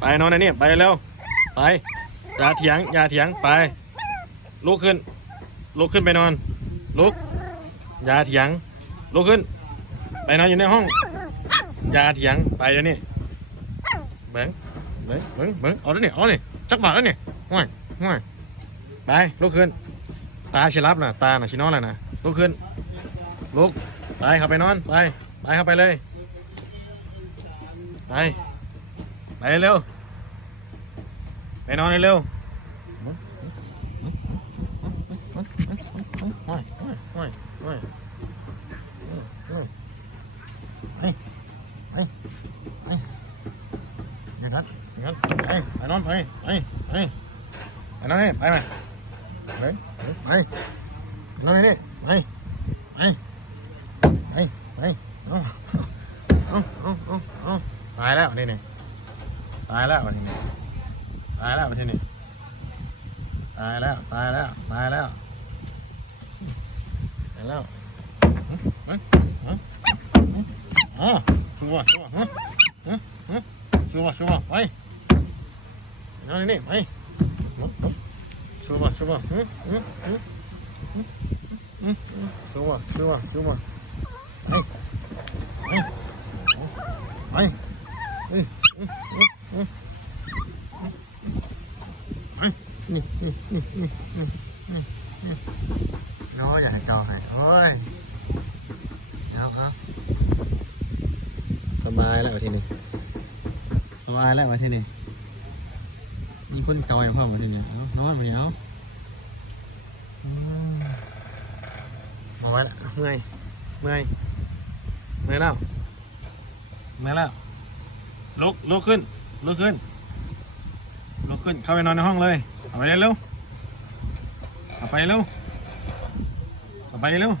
ไปนอนในนี่ไปเร็วไปอย่าเถียงอย่าเถียงไป ลุกขึ้น ลุกขึ้นไปนอน ลุกอย่าเถียง ลุกขึ้น ไปนอนอยู่ในห้องอย่าเถียงไปเดี๋ยวนี้เบิ้งเบิ้งเบิ้งเบิ้งเอาแล้วนี่เอานี่จักบาทแล้วนี่ห่วยห่วยไปลุกขึ้น ตาชิรับนะตาน่ะชินอนแล้วนะลุกขึ้นลุกไปเข้าไปนอนไปไปเข้าไปเลยไป ไปเร็วไปนอนเร็วโอ้ยโอ้ยโอ้ยโอ้ยไปไปไปอย่างนั้นอย่างนั้นไปไปนอนไปไปไปไปนอนนี่ไปไปไปไปนอนนี่ไปไปไปไปเอาเอาเอาเอาเอาตายแล้วนี่นี่ ตายแล้วนี่นี่ตายแล้วที่นี่ตายแล้วตายแล้วตายแล้วตายแล้วฮะฮะฮะชัวชัวฮะฮะฮะชัวชัวไปนอนนี่ไปชัวชัวฮะฮะฮะชัวชัวชัวไปไปไป นี่นี่นี่นี่นี่นี่นี่น้อยอยาให้เกาให้โอ้ยเอาครับสบายแล้วทีนี้สบายแล้วทีนี้มีคนเกาให้พ่อมาทีนี้เอานอนไปเอาอืมเอาไว้ละเมื่อยเมื่อยเมื่อยแล้วเมื่อยแล้วลุกลุกขึ้น ลุกขึ้น ลุกขึ้น เข้าไปนอนในห้องเลย เอาไปเร็วเอาไปเร็วเอาไปเร็ว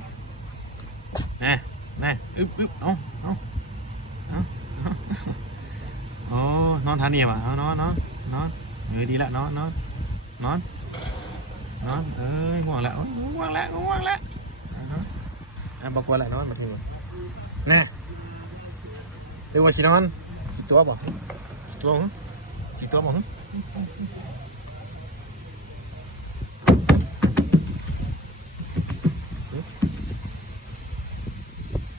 แน่แน่อึ๊บอึ๊บเอาเอาเอาเอาโอ้นอนทานเนี่ยว่ะเอานอนนอนนอนเออดีละนอนนอนนอนนอนเอ้ยง่วงล้วโอ้ยง่วงแล้วง่วงแล้วอ่าฮะอะบอกว่าแหละนอนมาทีวะแน่เดี๋ยวว่าสินอนสิตัวบ่ ตัวหึสิตัวบ่หึ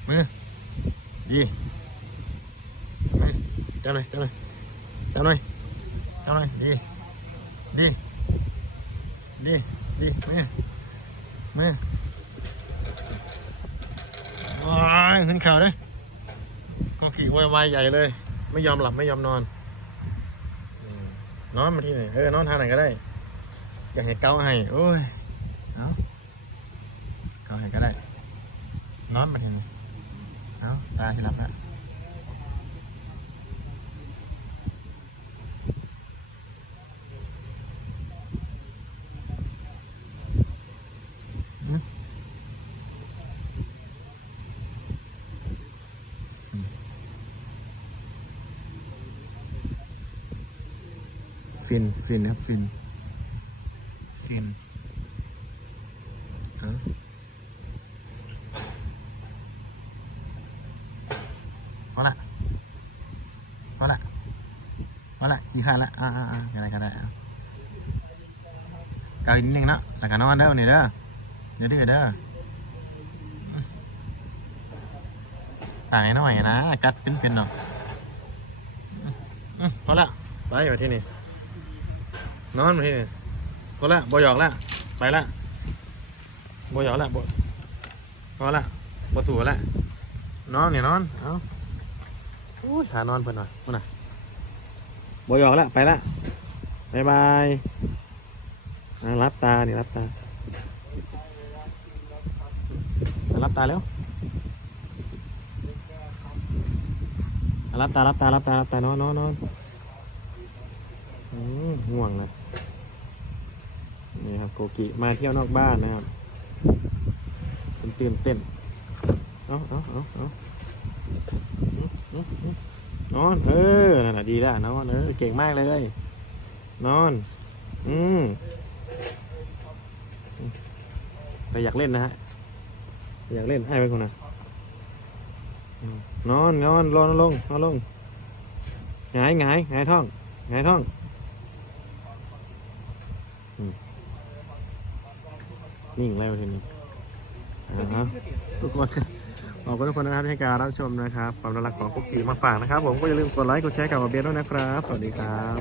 มือดีมือเจ้าหน่อยเจ้าหน่อยเจ้าหน่อยเจ้าหน่อยดีดีดีดีมือมือว้ายขึ้นข่าวเลยก็ขี่วายวายใหญ่เลย ไม่ยอมหลับไม่ยอมนอน นอนมาที่ไหนเออนอนทางไหนก็ได้ อยากให้เกาให้โอ้ยเอาเกาให้ก็ได้ นอนมาที่ไหนเอาตาที่หลับแล้ ฟินฟินครับฟินฟินเอาพอละพอละพอละขี้ขาดละอ่าอ่าอ่าอะไรก็ได้เอาเกาอีกนิดนึงเนาะแล้วก็นอนเด้อวันนี้เด้อเดี๋ยวดื้อเด้อตายหน่อยนะกัดเป็นเป็นๆเนาะอืมพอละไปอยู่ที่นี่ นอนมาที่นี่พอละบ่หยอกละไปละบ่หยอกละบ่พอละบ่สู่ละนอนเนี่ยนอนเอาโอ้ยขานอนเพิ่นหน่อยพุ่นน่ะบอยอกแล้วไปละบายบายรับตานี่รับตาอะรับตาแล้วอะรับตารับตารับตารับตานอนนอนนอน อืมง่วงนะนี่ครับโกกิมาเที่ยวนอกบ้านนะครับเป็นตื่นเต้นเอาเอาเอาเอานอน เออนั่นน่ะดีแล้วนอนเออเก่งมากเลย นอน อืมแต่อยากเล่นนะฮะ อยากเล่นให้ไปคนนะอืมนอนนอนลงลงนอนลงหงายหงายหงายท้องไงท่อง นิ่งแล้วทีนี้อ่าฮะทุกคนขอบคุณทุกคนนะครับที่ให้การรับชมนะครับความน่ารักของกุ๊กจีมาฝากนะครับ ผมก็อย่าลืมกดไลค์กดแชร์กับมาเบียร์ด้วยนะครับ สวัสดีครับ